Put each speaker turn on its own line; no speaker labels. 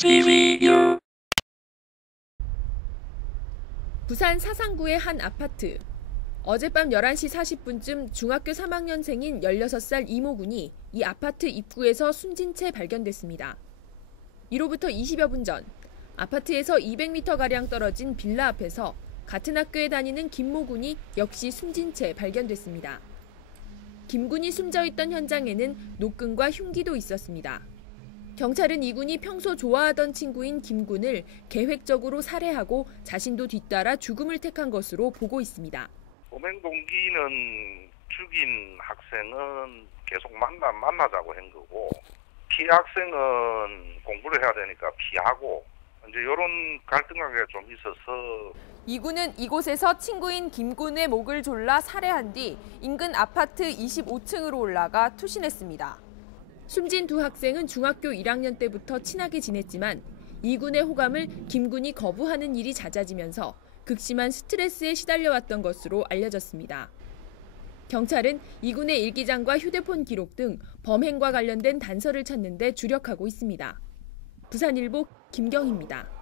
TVU
부산 사상구의 한 아파트. 어젯밤 11시 40분쯤 중학교 3학년생인 16살 이모군이 이 아파트 입구에서 숨진 채 발견됐습니다. 이로부터 20여 분 전, 아파트에서 200m가량 떨어진 빌라 앞에서 같은 학교에 다니는 김모군이 역시 숨진 채 발견됐습니다. 김군이 숨져 있던 현장에는 노끈과 흉기도 있었습니다. 경찰은 이 군이 평소 좋아하던 친구인 김군을 계획적으로 살해하고 자신도 뒤따라 죽음을 택한 것으로 보고 있습니다.
범행 동기는 죽인 학생은 계속 만나 만나자고 한 거고 피해 학생은 공부를 해야 되니까 피하고 이제 이런 갈등관계가 좀 있어서
이 군은 이곳에서 친구인 김군의 목을 졸라 살해한 뒤 인근 아파트 25층으로 올라가 투신했습니다. 숨진 두 학생은 중학교 1학년 때부터 친하게 지냈지만 이 군의 호감을 김군이 거부하는 일이 잦아지면서 극심한 스트레스에 시달려왔던 것으로 알려졌습니다. 경찰은 이 군의 일기장과 휴대폰 기록 등 범행과 관련된 단서를 찾는 데 주력하고 있습니다. 부산일보 김경희입니다.